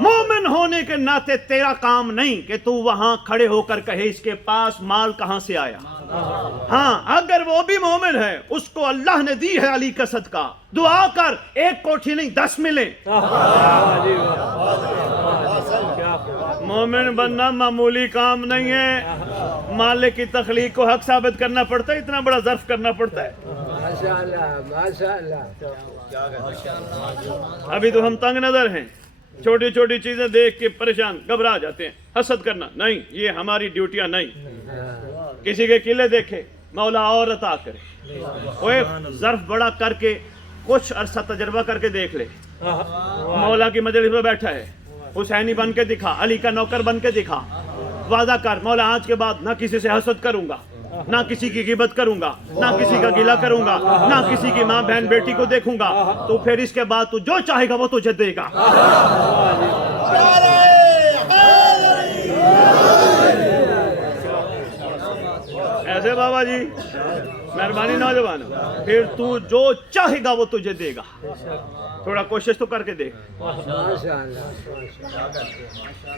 مومن ہونے کے ناطے تیرا کام نہیں کہ تو وہاں کھڑے ہو کر کہے اس کے پاس مال کہاں سے آیا. ہاں اگر وہ بھی مومن ہے, اس کو اللہ نے دی ہے علی کا صدقہ, دعا کر 1 کوٹھی نہیں 10 ملیں. مومن بننا معمولی کام نہیں ہے, مالک کی تخلیق کو حق ثابت کرنا پڑتا ہے, اتنا بڑا ظرف کرنا پڑتا ہے. ابھی تو ہم تنگ نظر ہیں, چھوٹی چھوٹی چیزیں دیکھ کے پریشان گھبرا جاتے ہیں. حسد کرنا نہیں, یہ ہماری ڈیوٹیاں نہیں. کسی کے قلعے دیکھے مولا اور عطا کرے, وہ ایک ظرف بڑا کر کے کچھ عرصہ تجربہ کر کے دیکھ لے. مولا کی مجلس میں بیٹھا ہے, حسینی بن کے دکھا, علی کا نوکر بن کے دکھا, وعدہ کر مولا آج کے بعد نہ کسی سے حسد کروں گا, نہ کسی کی غیبت کروں گا, نہ کسی کا گلہ کروں گا, نہ کسی کی ماں بہن بیٹی کو دیکھوں گا. تو پھر اس کے بعد تو جو چاہے گا وہ تجھے دے گا. ایسے بابا جی مہربانی نوجوان, پھر تو جو چاہے گا وہ تجھے دے گا. تھوڑا کوشش تو کر کے دیکھ.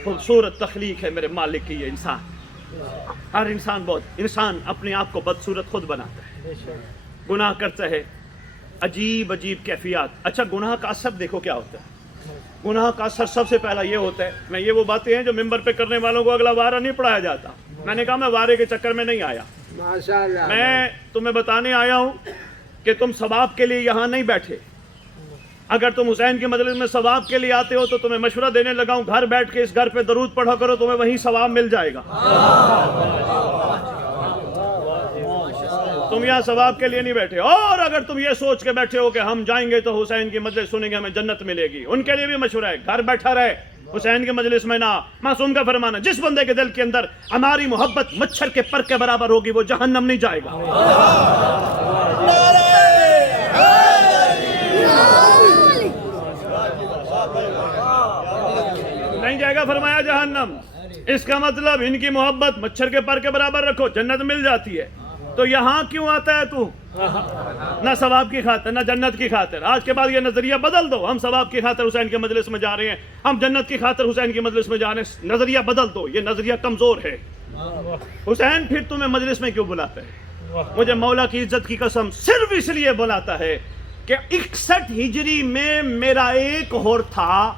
خوبصورت تخلیق ہے میرے مالک کی یہ انسان. ہر انسان اپنے آپ کو بدصورت خود بناتا ہے, گناہ کرتا ہے, عجیب عجیب کیفیات. اچھا گناہ کا اثر دیکھو کیا ہوتا ہے. گناہ کا اثر سب سے پہلا یہ ہوتا ہے, میں یہ وہ باتیں ہیں جو ممبر پہ کرنے والوں کو اگلا وارہ نہیں پڑھایا جاتا. میں نے کہا میں وارے کے چکر میں نہیں آیا, میں تمہیں بتانے آیا ہوں کہ تم ثواب کے لیے یہاں نہیں بیٹھے. اگر تم حسین کی مجلس میں ثواب کے لیے آتے ہو تو تمہیں مشورہ دینے لگا ہوں, گھر بیٹھ کے اس گھر پہ درود پڑھا کرو, تمہیں وہیں ثواب مل جائے گا. تم یہاں ثواب کے لیے نہیں بیٹھے. اور اگر تم یہ سوچ کے بیٹھے ہو کہ ہم جائیں گے تو حسین کی مجلس سنیں گے ہمیں جنت ملے گی, ان کے لیے بھی مشورہ ہے گھر بیٹھا رہے, حسین کی مجلس میں نہ. معصوم کا فرمان ہے جس بندے کے دل کے اندر ہماری محبت مچھر کے پر کے برابر ہوگی وہ جہنم نہیں جائے گا. نہیں جائے گا فرمایا جہنم. اس کا مطلب ان کی محبت مچھر کے پر کے برابر رکھو, جنت مل جاتی ہے. تو یہاں کیوں آتا ہے تو؟ نہ ثواب کی خاطر نہ جنت کی خاطر. آج کے بعد یہ نظریہ بدل دو, ہم ثواب کی خاطر حسین کے مجلس میں جا رہے ہیں, ہم جنت کی خاطر حسین کی مجلس میں جا رہے ہیں. نظریہ بدل دو, یہ نظریہ کمزور ہے. حسین پھر تمہیں مجلس میں کیوں بلاتا ہے؟ مجھے مولا کی عزت کی قسم صرف اس لیے بلاتا ہے کہ 61 ہجری میں میرا ایک ہور تھا,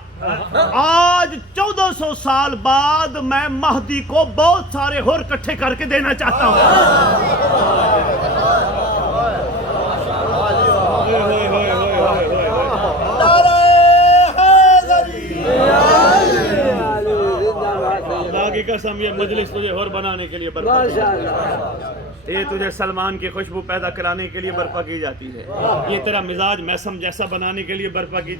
آج 1400 سال بعد میں مہدی کو بہت سارے ہور کٹھے کر کے دینا چاہتا ہوں. اللہ کی قسم یہ مجلس تجھے ہور بنانے کے لیے برپا کی جاتی ہے, یہ تجھے سلمان کی خوشبو پیدا کرانے کے لیے برپا کی جاتی ہے, یہ تیرا مزاج میسم جیسا بنانے کے لیے برپا کی,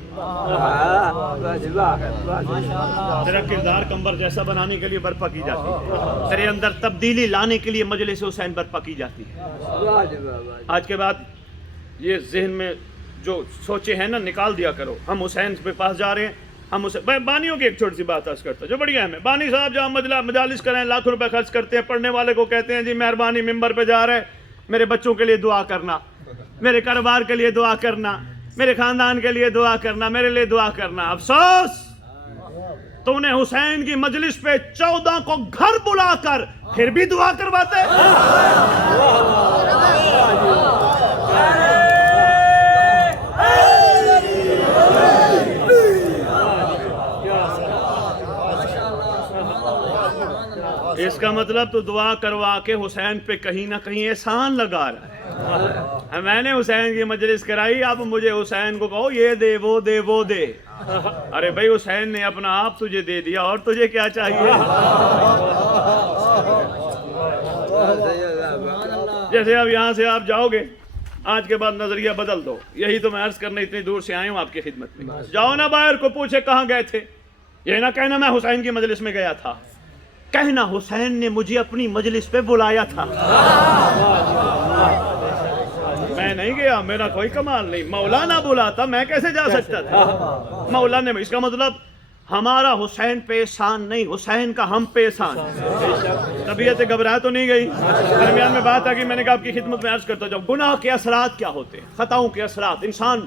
تیرا کردار کمبر جیسا بنانے کے لیے برپا کی جاتی ہے, تیرے اندر تبدیلی لانے کے لیے مجلس حسین برپا کی جاتی ہے. آج کے بعد یہ ذہن میں جو سوچے ہیں نا نکال دیا کرو. ہم حسین کے پاس جا رہے ہیں, ہم اسے بانیوں کی ایک چھوٹی سی بات عرض کرتا جو بڑی اہم ہے. بانی صاحب جہاں مجالس کریں لاکھوں روپے خرچ کرتے ہیں, پڑھنے والے کو کہتے ہیں جی مہربانی ممبر پہ جا رہے میرے بچوں کے لیے دعا کرنا, میرے کاروبار کے لیے دعا کرنا, میرے خاندان کے لیے دعا کرنا, میرے لیے دعا کرنا. افسوس تو نے حسین کی مجلس پہ 14 کو گھر بلا کر پھر بھی دعا کرواتے. اس کا مطلب تو دعا کروا کے حسین پہ کہیں نہ کہیں احسان لگا رہا ہے. میں نے حسین کی مجلس کرائی, اب مجھے حسین کو کہو یہ دے وہ دے وہ دے. ارے بھائی حسین نے اپنا آپ تجھے دے دیا, اور تجھے کیا چاہیے؟ جیسے اب یہاں سے آپ جاؤ گے, آج کے بعد نظریہ بدل دو. یہی تو میں عرض کرنے اتنی دور سے آئی ہوں آپ کی خدمت میں. جاؤ نا باہر کو پوچھے کہاں گئے تھے, یہ نہ کہنا میں حسین کی مجلس میں گیا تھا, کہنا حسین نے مجھے اپنی مجلس پہ بلایا تھا. میں نہیں گیا, میرا کوئی کمال نہیں. مولا نہ بلاتا میں کیسے جا سکتا تھا؟ مولا نے. اس کا مطلب ہمارا حسین پہ احسان نہیں, حسین کا ہم پہ احسان. طبیعت گھبرا تو نہیں گئی؟ درمیان میں بات آ گئی, میں نے کہا آپ کی خدمت میں عرض کرتا جاؤں. گناہ کے اثرات کیا ہوتے ہیں, خطاؤں کے اثرات. انسان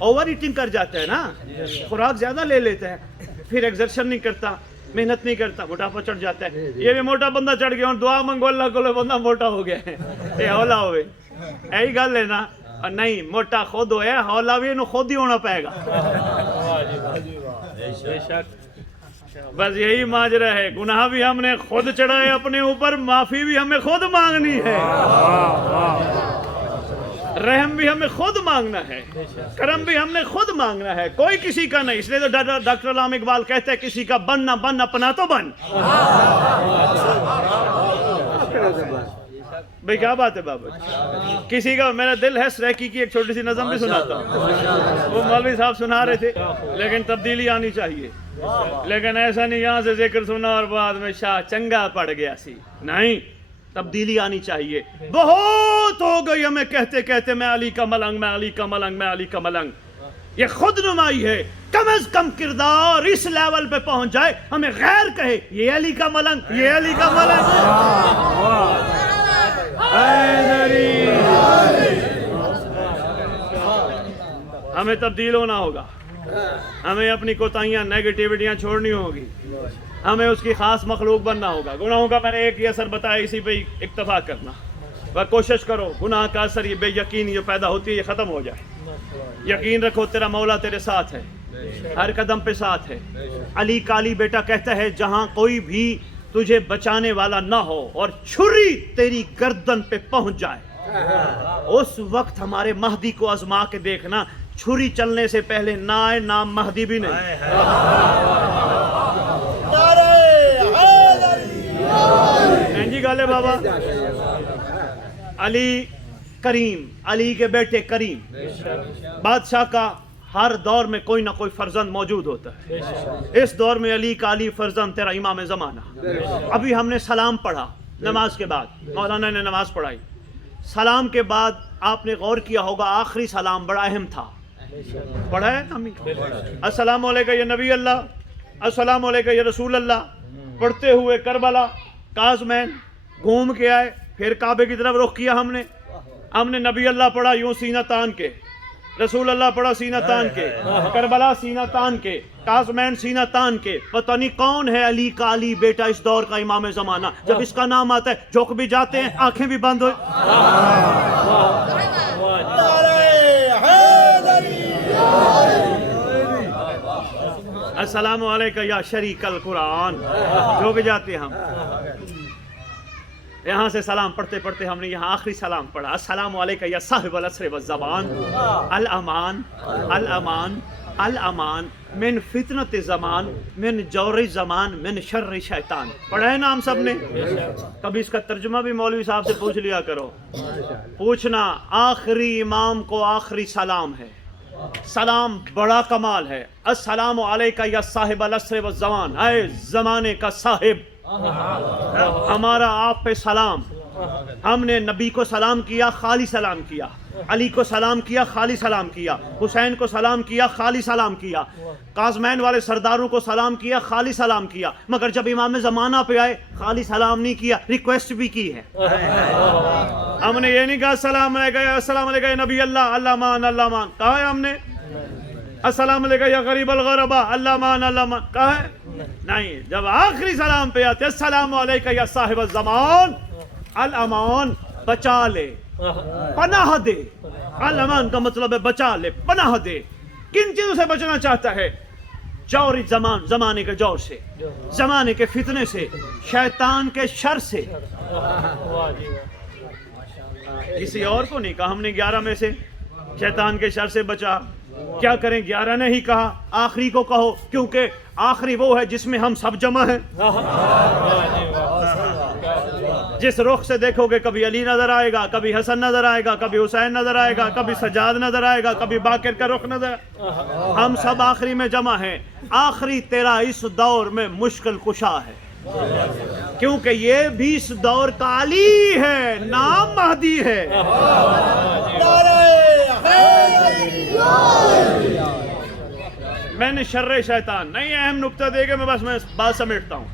اوور ایٹنگ کر جاتا ہے نا, خوراک زیادہ لے لیتا ہے, پھر ایگزرشن نہیں کرتا, محنت نہیں کرتا, موٹاپا چڑھ جاتا ہے. یہ بھی موٹا بندہ چڑھ گیا, اور دعا منگو اللہ کو بندہ موٹا ہو گیا ہے, یہ ہولا ہوئے یہی گل ہے نا. اور نہیں, موٹا خود ہوئے, ہولا بھی انہوں خود ہی ہونا پائے گا. بس یہی ماجرا ہے, گناہ بھی ہم نے خود چڑھائے اپنے اوپر, معافی بھی ہمیں خود مانگنی ہے, رحم بھی ہمیں خود مانگنا ہے, کرم بھی ہم نے خود مانگنا ہے, کوئی کسی کا نہیں. اس لیے تو ڈاکٹر علامہ اقبال کہتے ہیں کسی کا بن نہ بن, اپنا تو بن. بھئی کیا بات ہے بابا, کسی کا, میرا دل ہے سریکی کی ایک چھوٹی سی نظم بھی سناتا ہوں. وہ مولوی صاحب سنا رہے تھے, لیکن تبدیلی آنی چاہیے. لیکن ایسا نہیں یہاں سے ذکر سنا اور بعد میں شاہ چنگا پڑ گیا سی, نہیں, تبدیلی آنی چاہیے. بہت ہو گئی ہمیں کہتے کہتے میں علی کا ملنگ, میں علی کا ملنگ, میں علی کا ملنگ. یہ خود نمائی ہے, کم از کم کردار اس لیول پہ پہنچ جائے, ہمیں غیر کہے یہ علی کا ملنگ, یہ علی کا ملنگ. ہمیں تبدیل ہونا ہوگا, ہمیں اپنی کوتاہیاں, نیگیٹیوٹیاں چھوڑنی ہوگی, ہمیں اس کی خاص مخلوق بننا ہوگا. گناہوں کا میں نے ایک ہی اثر بتایا, اسی پہ اکتفا کرنا. وہ کوشش کرو گناہ کا اثر, یہ بے یقینی جو پیدا ہوتی ہے یہ ختم ہو جائے. یقین رکھو تیرا مولا تیرے ساتھ ہے, ہر قدم پہ ساتھ ہے. علی کالی بیٹا کہتا ہے جہاں کوئی بھی تجھے بچانے والا نہ ہو اور چھری تیری گردن پہ پہنچ جائے, اس وقت ہمارے مہدی کو آزما کے دیکھنا. چھری چلنے سے پہلے نہ آئے, نام مہدی بھی نہیں. جی گالے بابا, علی کریم, علی کے بیٹے کریم. بادشاہ کا ہر دور میں کوئی نہ کوئی فرزند موجود ہوتا ہے. اس دور میں علی کا علی فرزند تیرا امام زمانہ. ابھی ہم نے سلام پڑھا نماز کے بعد, مولانا نے نماز پڑھائی. سلام کے بعد آپ نے غور کیا ہوگا آخری سلام بڑا اہم تھا. پڑھا ہے امی, السلام علیکم یا نبی اللہ, السلام علیکم یا رسول اللہ. پڑھتے ہوئے کربلا, کاظمین گھوم کے آئے, پھر کعبے کی طرف رخ کیا. ہم نے نبی اللہ پڑھا یوں سینہ تان کے, رسول اللہ پڑھا سینہ تان کے, کربلا سینہ تان کے, کاظمین سینہ تان کے. پتہ نہیں کون ہے علی کا علی بیٹا اس دور کا امام زمانہ. جب اس کا نام آتا ہے جھک بھی جاتے ہیں, آنکھیں بھی بند ہوئے. السلام علیکم یا شریک القرآن, جھک جاتے ہم. یہاں سے سلام پڑھتے پڑھتے ہم نے یہاں آخری سلام پڑھا, السلام علیکم یا صاحب العصر والزمان, الامان الامان الامان من فتنت زمان, من جور زمان, من شر شیطان. پڑھا ہے نا ہم سب نے. کبھی اس کا ترجمہ بھی مولوی صاحب سے پوچھ لیا کرو. پوچھنا, آخری امام کو آخری سلام ہے, سلام بڑا کمال ہے. السلام علیکم یا صاحب العصر والزمان, اے زمانے کا صاحب, ہمارا آپ پہ سلام. ہم نے نبی کو سلام کیا, خالی سلام کیا. علی کو سلام کیا, خالی سلام کیا. حسین کو سلام کیا, خالی سلام کیا. کاظمین والے سرداروں کو سلام کیا, خالی سلام کیا. مگر جب امام زمانہ پہ آئے خالی سلام نہیں کیا, ریکویسٹ بھی کی ہے. ہم نے یہ نہیں کہا السلام علیکم یا نبی اللہ, اللہ مان اللہ مان. کہا ہے ہم نے السلام علیکم یا غریب الغربا, اللہ مان اللہ مان. کہا ہے نہیں. جب آخری سلام پہ آتے السلام علیکم یا صاحب الزمان, الامان بچا لے, پناہ دے. الامان کا مطلب ہے بچا لے, پناہ دے. کن چیزوں سے بچنا چاہتا ہے؟ جور زمان, زمانے کے جور سے, زمانے کے فتنے سے, شیطان کے شر سے. کسی اور کو نہیں کہا ہم نے 11 میں سے شیطان کے شر سے بچا. کیا کریں, 11 نے ہی کہا, آخری کو کہو, کیونکہ آخری وہ ہے جس میں ہم سب جمع ہیں. جس رخ سے دیکھو گے کبھی علی نظر آئے گا, کبھی حسن نظر آئے گا, کبھی حسین نظر آئے گا, کبھی سجاد نظر آئے گا, کبھی باقر کا رخ نظر. ہم سب آخری میں جمع ہیں. آخری تیرا اس دور میں مشکل کشا ہے, کیونکہ یہ بھی اس دور کا علی ہے, نام مہدی ہے. میں نے شر شیطان نہیں, اہم نقطہ دے کے میں بات سمیٹتا ہوں.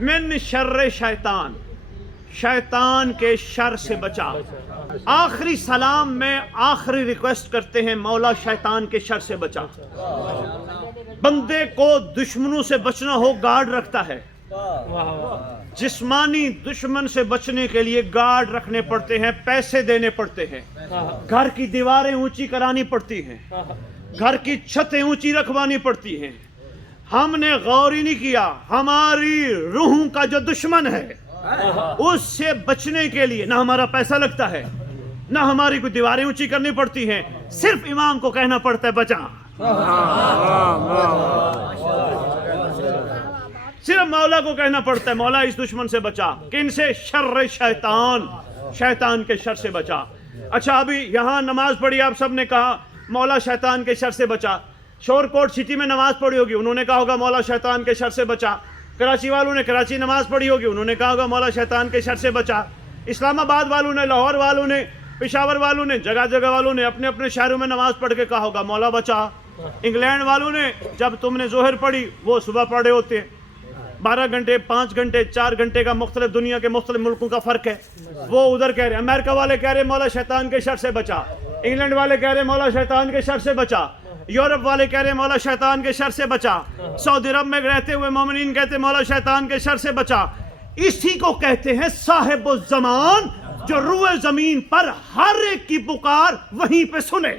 من شر شیطان, شیطان کے شر سے بچا. آخری سلام میں آخری ریکویسٹ کرتے ہیں مولا شیطان کے شر سے بچا. بندے کو دشمنوں سے بچنا ہو گارڈ رکھتا ہے. جسمانی دشمن سے بچنے کے لیے گارڈ رکھنے پڑتے ہیں, پیسے دینے پڑتے ہیں, گھر کی دیواریں اونچی کرانی پڑتی ہیں, گھر کی چھتیں اونچی رکھوانی پڑتی ہیں. ہم نے غور ہی نہیں کیا ہماری روحوں کا جو دشمن ہے اس سے بچنے کے لیے نہ ہمارا پیسہ لگتا ہے, نہ ہماری کوئی دیواریں اونچی کرنی پڑتی ہیں, صرف امام کو کہنا پڑتا ہے بچا. صرف مولا کو کہنا پڑتا ہے مولا اس دشمن سے بچا. کن سے؟ شر شیطان, شیطان کے شر سے بچا. اچھا ابھی یہاں نماز پڑھی, آپ سب نے کہا مولا شیطان کے شر سے بچا. شور کوٹ سٹی میں نماز پڑھی ہوگی, انہوں نے کہا ہوگا مولا شیطان کے شر سے بچا. کراچی والوں نے کراچی نماز پڑھی ہوگی, انہوں نے کہا ہوگا مولا شیطان کے شر سے بچا. اسلام آباد والوں نے, لاہور والوں نے, پشاور والوں نے, جگہ جگہ والوں نے اپنے اپنے شہروں میں نماز پڑھ کے کہا ہوگا مولا بچا. انگلینڈ والوں نے جب تم نے ظہر پڑھی, وہ صبح پڑھے ہوتے ہیں 12 گھنٹے 5 گھنٹے 4 گھنٹے کا, مختلف دنیا کے مختلف ملکوں کا فرق ہے, وہ ادھر کہہ رہے ہیں. امریکہ والے کہہ رہے مولا شیطان کے شر سے بچا, انگلینڈ والے کہہ رہے مولا شیطان کے شر سے بچا, یورپ والے کہہ رہے مولا شیطان کے شر سے بچا, سعودی عرب میں رہتے ہوئے مومنین کہتے مولا شیطان کے شر سے بچا. اسی کو کہتے ہیں صاحب الزمان, جو روئے زمین پر ہر ایک کی پکار وہیں پہ سنے.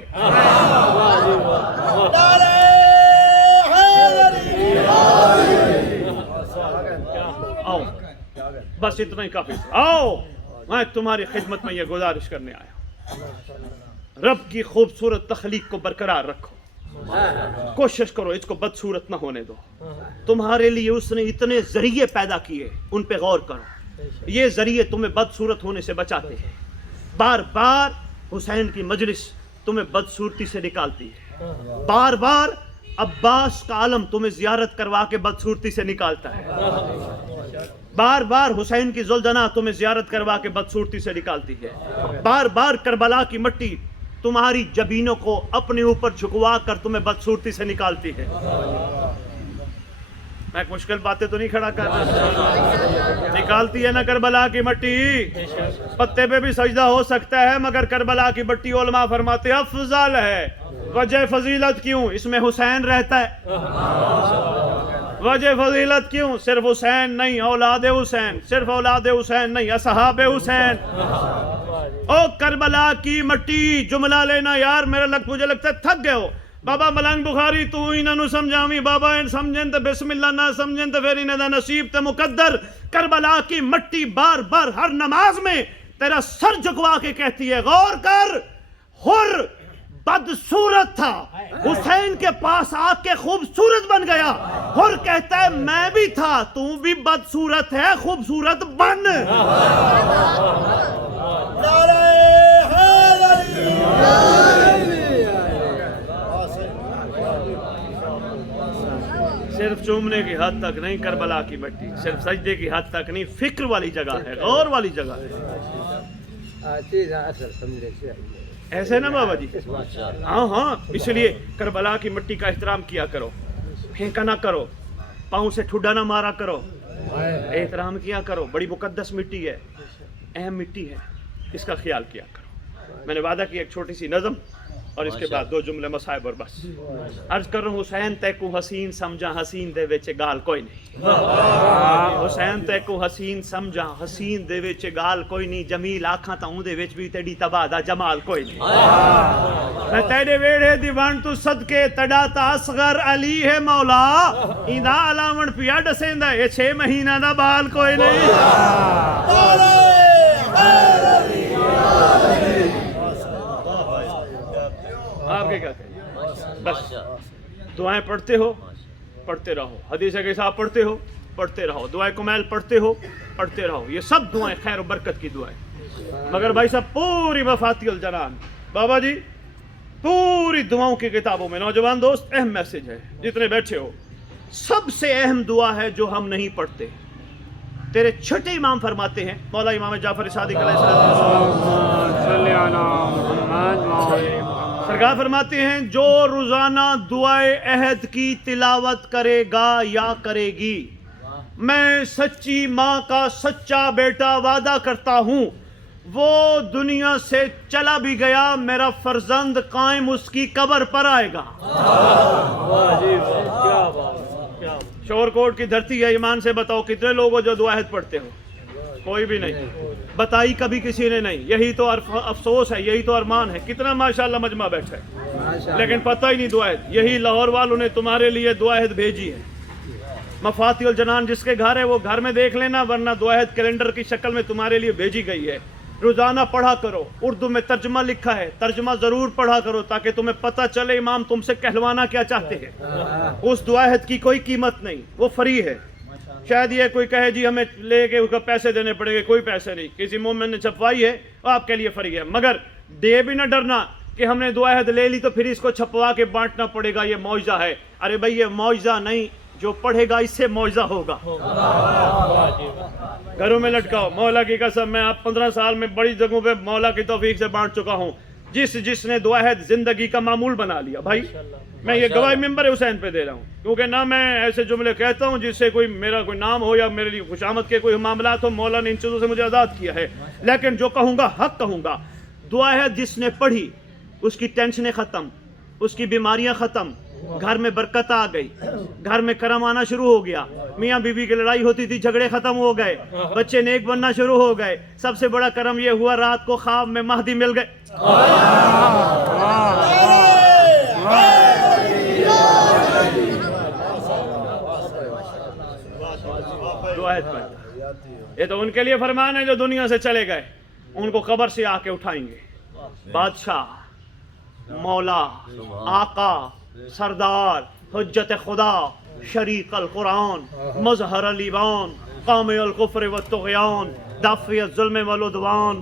آؤ بس اتنا ہی کافی. آؤ میں تمہاری خدمت میں یہ گزارش کرنے آیا, رب کی خوبصورت تخلیق کو برقرار رکھو, کوشش کرو اس کو بدصورت نہ ہونے دو. تمہارے لیے اس نے اتنے ذریعے پیدا کیے, ان پہ غور کرو. یہ ذریعے تمہیں بدصورت ہونے سے بچاتے ہیں. بار بار حسین کی مجلس تمہیں بدصورتی سے نکالتی ہے, بار بار عباس کا عالم تمہیں زیارت کروا کے بدصورتی سے نکالتا ہے, بار بار حسین کی ذوالجناح تمہیں زیارت کروا کے بدصورتی سے نکالتی ہے, بار بار کربلا کی مٹی تمہاری جبینوں کو اپنے اوپر جھکوا کر تمہیں بدصورتی سے نکالتی ہے. میں مشکل باتیں تو نہیں کھڑا کر رہا, نکالتی ہے نا کربلا کی مٹی. پتے پہ بھی سجدہ ہو سکتا ہے مگر کربلا کی مٹی علماء فرماتے ہیں افضل ہے. وجہ فضیلت کیوں؟ اس میں حسین رہتا ہے. وجہ فضیلت کیوں؟ صرف حسین نہیں, اولاد حسین, صرف اولاد حسین نہیں, اصحاب حسین. او کربلا کی مٹی, جملہ لینا یار, مجھے لگتا ہے تھک گئے ہو. بابا ملنگ بخاری تو ہی نہ سمجھاوی, بابا ان سمجھن تے بسم اللہ نہ سمجھن تے پھر انہیں دا نصیب تے مقدر. کربلا کی مٹی بار بار ہر نماز میں تیرا سر جھکوا کے کہتی ہے غور کر, حر بدصورت تھا, حسین کے پاس آ کے خوبصورت بن گیا. حر کہتا ہے میں بھی تھا, تو بھی بدصورت ہے, خوبصورت بن. صرف چومنے کی حد تک نہیں کربلا کی مٹی, صرف سجدے کی حد تک نہیں, فکر والی جگہ ہے, غور والی جگہ ہے. ایسے نا بابا جی؟ ہاں ہاں, اس لیے کربلا کی مٹی کا احترام کیا کرو, پھینکا نہ کرو, پاؤں سے ٹھڈا نہ مارا کرو, احترام کیا کرو. بڑی مقدس مٹی ہے, اہم مٹی ہے, اس کا خیال کیا کرو. میں نے وعدہ کیا ایک چھوٹی سی نظم اور اس کے بعد 2 جملے مصائب اور بس. عرض کر رہا ہوں حسین تے کو حسین سمجھا, حسین دے وچ گال کوئی نہیں. حسین تے کو حسین سمجھا, حسین دے وچ گال کوئی نہیں. جمیل آکھاں تا اون دے وچ بھی تیری تباہ دا جمال کوئی نہیں. میں تیرے ویڑے دی ون تو صدقے تڑا تا اصغر علی ہے مولا, ایندا علاوڑ پیا ڈسیندا اے 6 مہینہ دا بال کوئی نہیں. آپ کے کیا کہیں؟ بس دعائیں پڑھتے ہو, پڑھتے رہو. حدیث کے ساتھ پڑھتے ہو, پڑھتے رہو. دعائیں کمیل پڑھتے ہو, پڑھتے رہو. یہ سب دعائیں خیر و برکت کی دعائیں. مگر بھائی صاحب پوری وفاتی الجنان بابا جی, پوری دعاؤں کی کتابوں میں نوجوان دوست اہم میسج ہے. جتنے بیٹھے ہو, سب سے اہم دعا ہے جو ہم نہیں پڑھتے. تیرے چھٹے امام فرماتے ہیں, مولا امام جعفر صادق علیہ السلام, سرکار فرماتے ہیں جو روزانہ دعائے عہد کی تلاوت کرے گا یا کرے گی, میں سچی ماں کا سچا بیٹا وعدہ کرتا ہوں وہ دنیا سے چلا بھی گیا، میرا فرزند قائم اس کی قبر پر آئے گا۔ شور کوٹ کی دھرتی ہے، ایمان سے بتاؤ کتنے لوگ ہو جو دعا عہد پڑھتے ہو؟ کوئی بھی نہیں بتائی کبھی کسی نے نہیں۔ یہی تو افسوس ہے، یہی تو ارمان ہے۔ کتنا ماشاءاللہ مجمع بیٹھا ہے لیکن پتہ ہی نہیں دعا عہد۔ یہی لاہور والوں نے تمہارے لیے دعا عہد بھیجی ہے۔ مفاتیح الجنان جس کے گھر ہے وہ گھر میں دیکھ لینا، ورنہ دعا عہد کیلنڈر کی شکل میں تمہارے لیے بھیجی گئی ہے۔ روزانہ پڑھا کرو، اردو میں ترجمہ لکھا ہے، ترجمہ ضرور پڑھا کرو تاکہ تمہیں پتہ چلے امام تم سے کہلوانا کیا چاہتے ہیں۔ اس دعا عہد کی کوئی قیمت نہیں، وہ فری ہے۔ شاید یہ کوئی کہے جی ہمیں لے کے اس کو پیسے دینے پڑیں گے، کوئی پیسے نہیں، کسی مومن نے چھپوائی ہے وہ آپ کے لیے فری ہے۔ مگر دے بھی نہ ڈرنا کہ ہم نے دعا عہد لے لی تو پھر اس کو چھپوا کے بانٹنا پڑے گا، یہ معجزہ ہے۔ ارے بھائی یہ معجزہ نہیں، جو پڑھے گا اس سے معجزہ ہوگا۔ گھروں میں لٹکاؤ، مولا کی قسم میں آپ 15 سال میں بڑی جگہوں پہ مولا کی توفیق سے بانٹ چکا ہوں۔ جس نے دعا عہد زندگی کا معمول بنا لیا، بھائی میں یہ گواہی ممبر حسین پہ دے رہا ہوں، کیونکہ نہ میں ایسے جملے کہتا ہوں جس سے کوئی میرا کوئی نام ہو یا میرے لیے خوشامد کے کوئی معاملات ہو، مولا نے ان چیزوں سے مجھے آزاد کیا ہے، لیکن جو کہوں گا حق کہوں گا۔ دعا عہد جس نے پڑھی اس کی ٹینشنیں ختم، اس کی بیماریاں ختم، گھر میں برکت آ گئی، گھر میں کرم آنا شروع ہو گیا، میاں بیوی کی لڑائی ہوتی تھی جھگڑے ختم ہو گئے، بچے نیک بننا شروع ہو گئے۔ سب سے بڑا کرم یہ ہوا رات کو خواب میں مہدی مل گئے۔ یہ تو ان کے لیے فرمان ہے جو دنیا سے چلے گئے، ان کو قبر سے آ کے اٹھائیں گے۔ بادشاہ، مولا، آقا، سردار، حجت خدا، شریک القرآن، مظہر الایمان، قامی الکفر والطغیان، دافع الظلم والعدوان،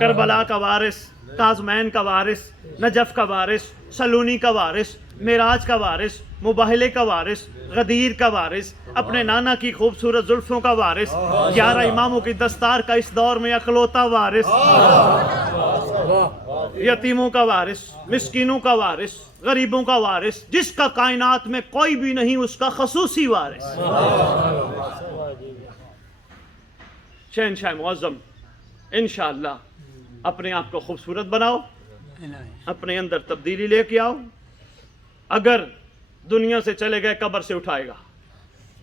کربلا کا وارث، کاظمین کا وارث، نجف کا وارث، سلونی کا وارث، معراج کا وارث، مباہلے کا وارث، غدیر کا وارث، اپنے نانا کی خوبصورت زلفوں کا وارث، 11 اماموں کی دستار کا اس دور میں اکلوتا وارث، یتیموں کا وارث، مسکینوں کا وارث، غریبوں کا وارث، جس کا کائنات میں کوئی بھی نہیں اس کا خصوصی وارث۔ شہنشاہ معظم، انشاءاللہ اپنے آپ کو خوبصورت بناؤ، اپنے اندر تبدیلی لے کے آؤ۔ اگر دنیا سے چلے گئے قبر سے اٹھائے گا،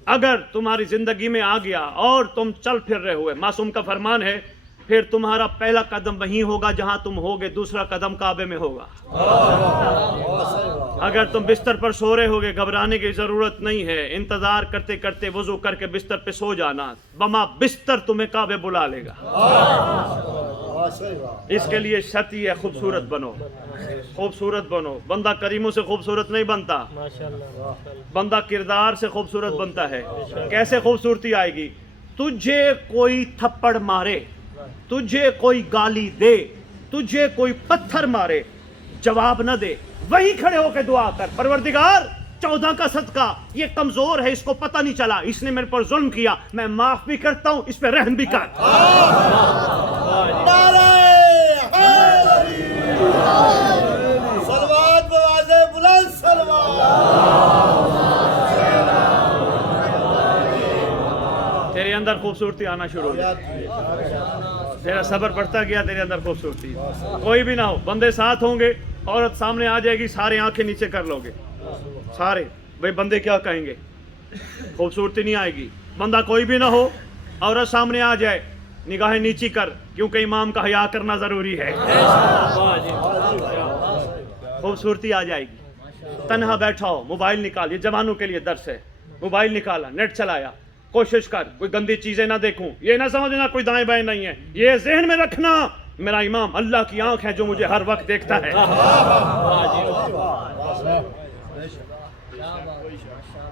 اگر تمہاری زندگی میں آ گیا اور تم چل پھر رہے ہوئے، معصوم کا فرمان ہے پھر تمہارا پہلا قدم وہیں ہوگا جہاں تم ہوگے، دوسرا قدم کعبے میں ہوگا۔ اگر تم بستر پر سو رہے ہوگے گھبرانے کی ضرورت نہیں ہے، انتظار کرتے کرتے وضو کر کے بستر پہ سو جانا، بما بستر تمہیں کعبے بلا لے گا۔ اس کے لیے شرط یہ ہے خوبصورت بنو، خوبصورت بنو۔ بندہ کریموں سے خوبصورت نہیں بنتا، بندہ کردار سے خوبصورت بنتا ہے۔ کیسے خوبصورتی آئے گی؟ تجھے کوئی تھپڑ مارے، تجھے کوئی گالی دے، تجھے کوئی پتھر مارے، جواب نہ دے، وہیں کھڑے ہو کے دعا کر، پروردگار 14 کا صدقہ یہ کمزور ہے، اس کو پتہ نہیں چلا، اس نے میرے پر ظلم کیا، میں معاف بھی کرتا ہوں، اس پہ رحم بھی کر۔ صلوات بوازے بلند صلوات۔ تیرے اندر خوبصورتی آنا شروع ہو جائے، تیرا صبر بڑھتا گیا، تیرے اندر خوبصورتی۔ کوئی بھی نہ ہو، بندے ساتھ ہوں گے، عورت سامنے آ جائے گی، سارے آنکھیں نیچے کر لو گے، سارے بھئی بندے کیا کہیں گے، خوبصورتی نہیں آئے گی۔ بندہ کوئی بھی نہ ہو، عورت سامنے آ جائے، نگاہیں نیچی کر، کیونکہ امام کا حیا کرنا ضروری ہے۔ خوبصورتی آ جائے گی۔ تنہا بیٹھا ہو، موبائل نکال، یہ جوانوں کے لیے درس ہے، موبائل نکالا، نیٹ چلایا، کوشش کر کوئی گندی چیزیں نہ دیکھوں، یہ نہ سمجھنا کوئی دائیں بائیں نہیں ہے، یہ ذہن میں رکھنا میرا امام اللہ کی آنکھ ہے جو مجھے ہر وقت دیکھتا ہے۔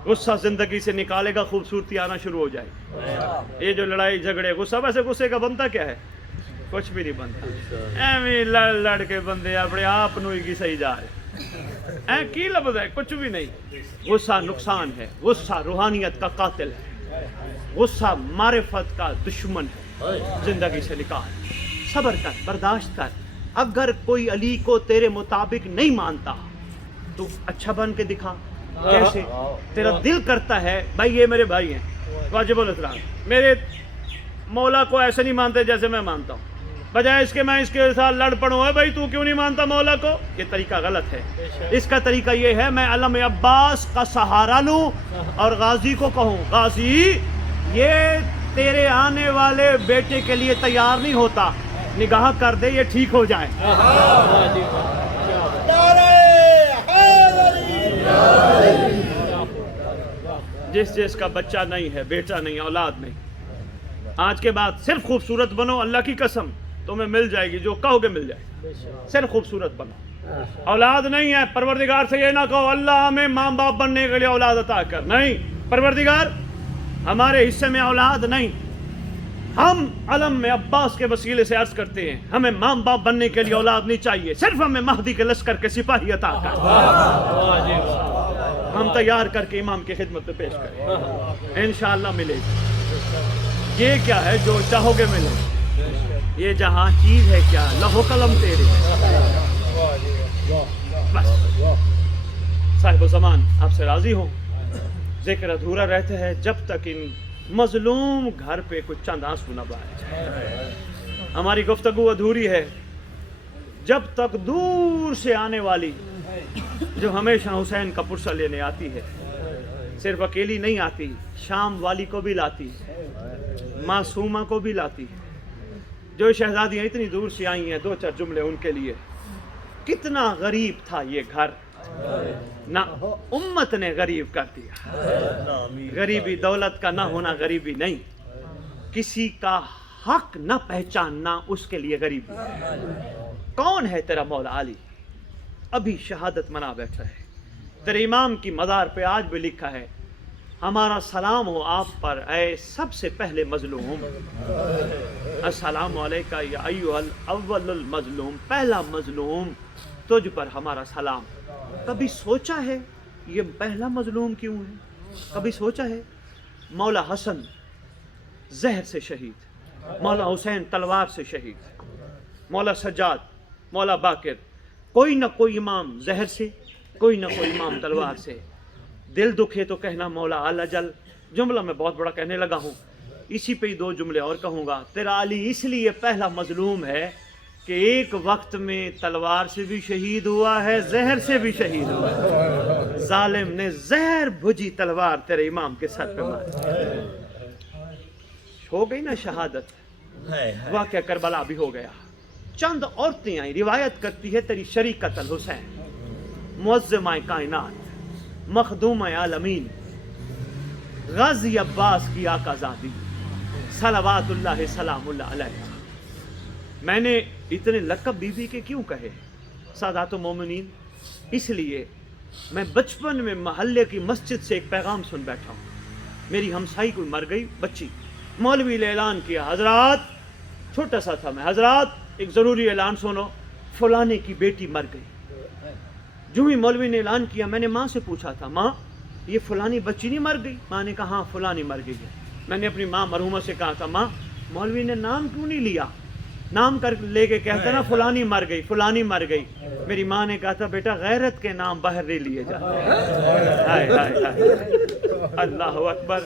غصہ زندگی سے نکالے گا، خوبصورتی آنا شروع ہو جائے گی۔ یہ جو لڑائی جھگڑے، غصہ ویسے غصے کا بنتا کیا ہے؟ کچھ بھی نہیں بنتا، ایویں لڑ لڑ کے بندے اپنے آپ نو ہی صحیح جا رہے کی لفظ ہے، کچھ بھی نہیں۔ غصہ نقصان ہے، غصہ روحانیت کا قاتل ہے، غصہ معرفت کا دشمن ہے۔ زندگی سے نکال، صبر کر، برداشت کر۔ اگر کوئی علی کو تیرے مطابق نہیں مانتا تو اچھا بن کے دکھا، کیسے؟ تیرا دل کرتا ہے بھائی یہ میرے بھائی ہیں، واجب الاحترام، میرے مولا کو ایسے نہیں مانتے جیسے میں مانتا ہوں، بجائے اس کے میں اس کے ساتھ لڑ پڑوں، بھائی تو کیوں نہیں مانتا مولا کو؟ یہ طریقہ غلط ہے۔ اس کا طریقہ یہ ہے میں علم عباس کا سہارا لوں اور غازی کو کہوں غازی یہ تیرے آنے والے بیٹے کے لیے تیار نہیں ہوتا، نگاہ کر دے یہ ٹھیک ہو جائے۔ نعرہ حیدری، جس کا بچہ نہیں ہے، بیٹا نہیں، اولاد نہیں، آج کے بعد صرف خوبصورت بنو، اللہ کی قسم تمہیں مل جائے گی، جو کہو گے مل جائے گی، صرف خوبصورت بنو۔ اولاد نہیں ہے، پروردگار سے یہ نہ کہو اللہ ہمیں ماں باپ بننے کے لیے اولاد عطا کر، نہیں، پروردگار ہمارے حصے میں اولاد نہیں، ہم علم میں عباس کے وسیلے سے عرض کرتے ہیں ہمیں ماں باپ بننے کے لیے اولاد نہیں چاہیے، صرف ہمیں مہدی کے لشکر کے سپاہی عطا کر، ہم تیار کر کے امام کی خدمت میں پیش کریں، انشاءاللہ ملے گی۔ یہ کیا ہے جو چاہو گے ملے، یہ جہاں چیز ہے کیا، لوح و قلم تیرے بس۔ صاحب زمان آپ سے راضی ہوں، ذکر ادھورا رہتا ہے جب تک ان مظلوم گھر پہ کچھ چند آنسو نہ بہائے۔ ہماری گفتگو ادھوری ہے جب تک دور سے آنے والی جو ہمیشہ حسین کا پرسہ لینے آتی ہے، صرف اکیلی نہیں آتی، شام والی کو بھی لاتی، معصومہ کو بھی لاتی، جو شہزادیاں اتنی دور سے آئی ہیں، دو چار جملے ان کے لیے۔ کتنا غریب تھا یہ گھر، نہ امت نے غریب کر دیا۔ غریبی دولت کا نہ ہونا غریبی نہیں، کسی کا حق نہ پہچاننا اس کے لیے غریبی۔ کون ہے تیرا مولا علی؟ ابھی شہادت منا بیٹھا ہے، تیرے امام کی مزار پہ آج بھی لکھا ہے ہمارا سلام ہو آپ پر اے سب سے پہلے مظلوم، السلام علیکہ یا ایھا الاول المظلوم، پہلا مظلوم تجھ پر ہمارا سلام۔ کبھی سوچا ہے یہ پہلا مظلوم کیوں ہے؟ کبھی سوچا ہے مولا حسن زہر سے شہید، مولا حسین تلوار سے شہید، مولا سجاد، مولا باقر، کوئی نہ کوئی امام زہر سے، کوئی نہ کوئی امام تلوار سے۔ دل دکھے تو کہنا مولا اعلی جل، جملہ میں بہت بڑا کہنے لگا ہوں، اسی پہ ہی دو جملے اور کہوں گا۔ تیرا علی اس لیے پہلا مظلوم ہے کہ ایک وقت میں تلوار سے بھی شہید ہوا ہے، زہر سے بھی شہید ہوا ہے، ظالم نے زہر بھجی تلوار تیرے امام کے سر پہ ماری، ہو گئی نا شہادت۔ واقعہ کربلا بھی ہو گیا۔ چند عورتیں آئیں، روایت کرتی ہے تیری شریکت الحسین، معظمہ کائنات، مخدومہ عالمین، غازی عباس کی آقا زادی، صلوات اللہ سلام اللہ علیہ۔ میں نے اتنے لقب بی بی کے کیوں کہے سادات مومنین؟ اس لیے میں بچپن میں محلے کی مسجد سے ایک پیغام سن بیٹھا ہوں، میری ہمسائی کوئی مر گئی بچی، مولوی نے اعلان کیا، حضرات، چھوٹا سا تھا میں، حضرات ایک ضروری اعلان سنو، فلانے کی بیٹی مر گئی۔ جو ہی مولوی نے اعلان کیا میں نے ماں سے پوچھا تھا، ماں یہ فلانی بچی نہیں مر گئی؟ ماں نے کہا ہاں فلانی مر گئی ہے۔ میں نے اپنی ماں مرحومہ سے کہا تھا، ماں مولوی نے نام کیوں نہیں لیا؟ نام کر لے کے کہتا نا فلانی مر گئی، فلانی مر گئی۔ میری ماں نے کہا تھا بیٹا غیرت کے نام باہر نہیں لیے جاتے۔ ہائے ہائے ہائے، اللہ اکبر،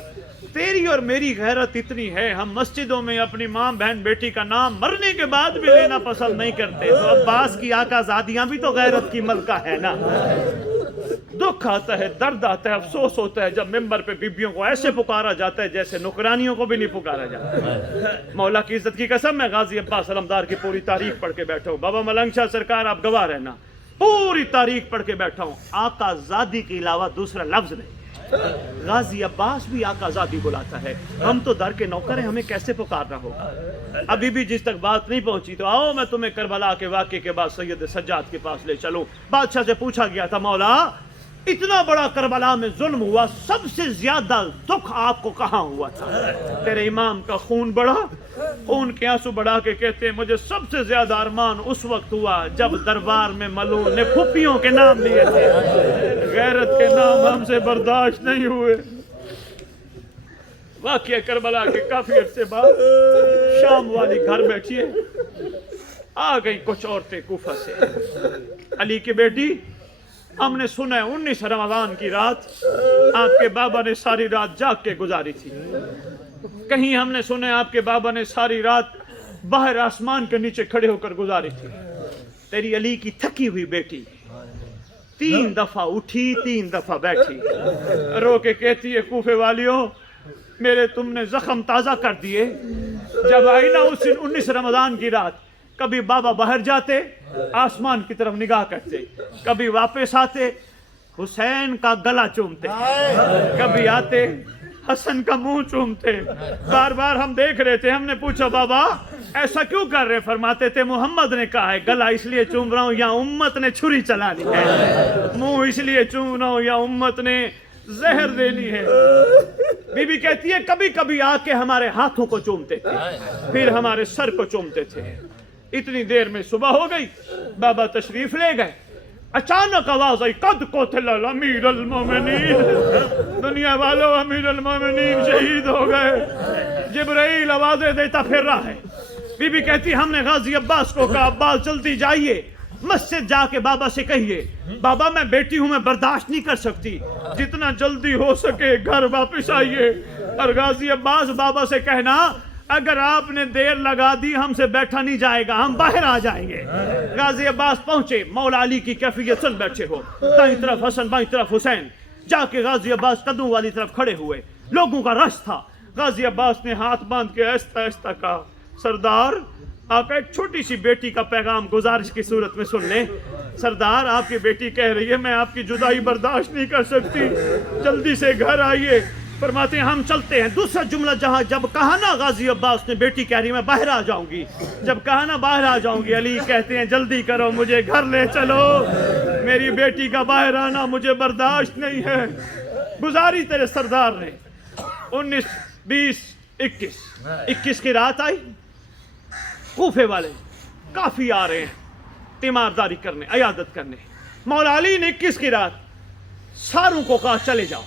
تیری اور میری غیرت اتنی ہے ہم مسجدوں میں اپنی ماں بہن بیٹی کا نام مرنے کے بعد بھی لینا پسند نہیں کرتے، تو عباس کی آقا زادیاں بھی تو غیرت کی ملکہ ہے نا۔ دکھ آتا ہے، درد آتا ہے، افسوس ہوتا ہے جب ممبر پہ بیبیوں کو ایسے پکارا جاتا ہے جیسے نوکرانیوں کو بھی نہیں پکارا جاتا۔ مولا کی عزت کی قسم میں غازی عباس علمدار کی پوری تاریخ پڑھ کے بیٹھا ہوں، بابا ملنگ شاہ سرکار آپ گواہ رہنا، پوری تاریخ پڑھ کے بیٹھا ہوں، آقا زادی کے علاوہ دوسرا لفظ نہیں۔ غازی عباس بھی آقا زادی بلاتا ہے، ہم تو در کے نوکر ہیں، ہمیں کیسے پکارنا ہوگا؟ ابھی بھی جس تک بات نہیں پہنچی تو آؤ میں تمہیں کربلا کے واقعے کے بعد سید سجاد کے پاس لے چلوں۔ بادشاہ سے پوچھا گیا تھا، مولا اتنا بڑا کربلا میں ظلم ہوا، سب سے زیادہ دکھ آپ کو کہاں ہوا تھا؟ تیرے امام کا خون بڑھا، خون کے آنسو بڑھا کے کہتے ہیں مجھے سب سے زیادہ ارمان اس وقت ہوا جب دربار میں ملون نے پھوپھیوں کے نام لیے تھے، غیرت کے نام ہم سے برداشت نہیں ہوئے۔ واقعہ کربلا کے کافی عرصے بعد شام والی گھر بیٹھی ہے، آ گئی کچھ عورتیں کوفہ سے، علی کی بیٹی ہم نے سنا ہے 19 رمضان کی رات آپ کے بابا نے ساری رات جاگ کے گزاری تھی، کہیں ہم نے سنے آپ کے بابا نے ساری رات باہر آسمان کے نیچے کھڑے ہو کر گزاری تھی. تیری علی کی تھکی ہوئی بیٹی 3 دفعہ اٹھی 3 دفعہ بیٹھی, رو کے کہتی ہے کوفے والیوں میرے تم نے زخم تازہ کر دیے. جب آئی نا اس 19 رمضان کی رات, کبھی بابا باہر جاتے آسمان کی طرف نگاہ کرتے, کبھی واپس آتے حسین کا گلا چومتے, کبھی آتے حسن کا منہ چومتے. بار بار ہم دیکھ رہے تھے, ہم نے پوچھا بابا ایسا کیوں کر رہے؟ فرماتے تھے محمد نے کہا ہے گلا اس لیے چوم رہا ہوں یا امت نے چھری چلانی ہے, منہ اس لیے چوم رہا ہوں یا امت نے زہر دینی ہے. بی بی کہتی ہے کبھی کبھی آ کے ہمارے ہاتھوں کو چومتے تھے, پھر ہمارے سر کو چومتے تھے. اتنی دیر میں صبح ہو گئی, بابا تشریف لے گئے. اچانک آواز آئی قد قتل امیر المومنین, دنیا والوں امیر المومنین شہید ہو گئے. جبرائیل آوازیں دیتا پھر رہا ہے. بی بی کہتی ہم نے غازی عباس کو کہا عباس جلدی جائیے مسجد جا کے بابا سے کہیے بابا میں بیٹی ہوں, میں برداشت نہیں کر سکتی, جتنا جلدی ہو سکے گھر واپس آئیے. اور غازی عباس بابا سے کہنا اگر آپ نے دیر لگا دی ہم سے بیٹھا نہیں جائے گا, ہم باہر آ جائیں گے. غازی عباس پہنچے, مولا علی کی کیفیت سن بیٹھے ہو, دائیں طرف حسن بائیں طرف حسین. جا کے غازی عباس قدموں والی طرف کھڑے ہوئے, لوگوں کا رش تھا. غازی عباس نے ہاتھ باندھ کے ایستا ایستا کہا سردار آپ ایک چھوٹی سی بیٹی کا پیغام گزارش کی صورت میں سن لیں. سردار آپ کی بیٹی کہہ رہی ہے میں آپ کی جدائی برداشت نہیں کر سکتی, جلدی سے گھر آئیے. فرماتے ہیں ہم چلتے ہیں. دوسرا جملہ جہاں جب کہا نا غازی عباس نے بیٹی کہہ رہی میں باہر آ جاؤں گی, جب کہا نا باہر آ جاؤں گی, علی کہتے ہیں جلدی کرو مجھے گھر لے چلو, میری بیٹی کا باہر آنا مجھے برداشت نہیں ہے. گزاری تیرے سردار نے 19 20 21 کی رات آئی. کوفے والے کافی آ رہے ہیں تیمارداری کرنے, عیادت کرنے. مولا علی نے 21 کی رات ساروں کو کہا چلے جاؤ,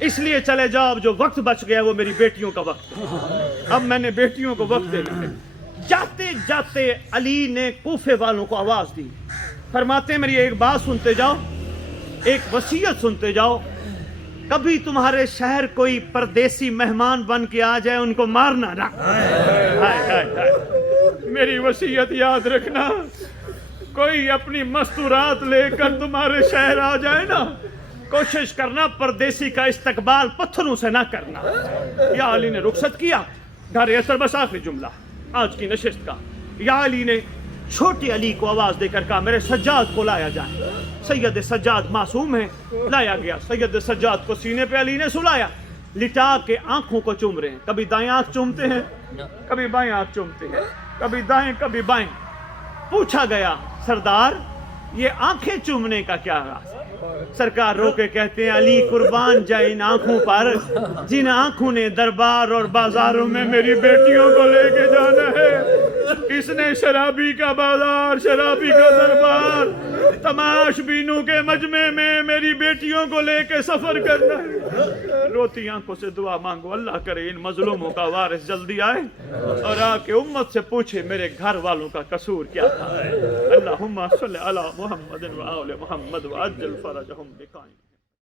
اس لیے چلے جاؤ جو وقت بچ گیا وہ میری بیٹیوں کا وقت ہے, اب میں نے بیٹیوں کو وقت دینا ہے. جاتے جاتے علی نے کوفے والوں کو آواز دی, فرماتے ہیں میری ایک بات سنتے جاؤ, ایک وصیت سنتے جاؤ, کبھی تمہارے شہر کوئی پردیسی مہمان بن کے آ جائے ان کو مارنا نہ. میری وصیت یاد رکھنا, کوئی اپنی مستورات لے کر تمہارے شہر آ جائے نا, کوشش کرنا پردیسی کا استقبال پتھروں سے نہ کرنا. یا علی نے رخصت کیا گھر اثر. بس آخری جملہ آج کی نشست کا, یا علی نے چھوٹی علی کو آواز دے کر کہا میرے سجاد کو لایا جائے. سید سجاد معصوم ہے, لایا گیا. سید سجاد کو سینے پہ علی نے سلایا, لٹا کے آنکھوں کو چوم رہے ہیں. کبھی دائیں آنکھ چومتے ہیں, کبھی بائیں آنکھ چومتے ہیں, کبھی دائیں کبھی بائیں. پوچھا گیا سردار یہ آنکھیں چومنے کا کیا راز؟ سرکار رو کے کہتے ہیں علی قربان جائے ان آنکھوں پر جن آنکھوں نے دربار اور بازاروں میں میری بیٹیوں کو لے کے جانا ہے. اس نے شرابی کا بازار, شرابی کا دربار, تماش بینوں کے مجمع میں میری بیٹیوں کو لے کے سفر کرنا ہے. روتی آنکھوں سے دعا مانگو اللہ کرے ان مظلوموں کا وارث جلدی آئے اور آ کے امت سے پوچھے میرے گھر والوں کا قصور کیا تھا. اللہم صلی علی محمد و آل محمد وعجل فرجہم بقائم.